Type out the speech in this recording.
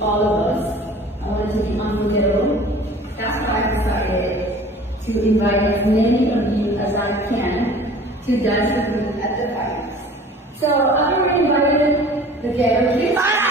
all of us. I want it to be unforgettable. That's why I decided to invite as many of you as I can to dance with me at the finals. So I've already invited the gallery.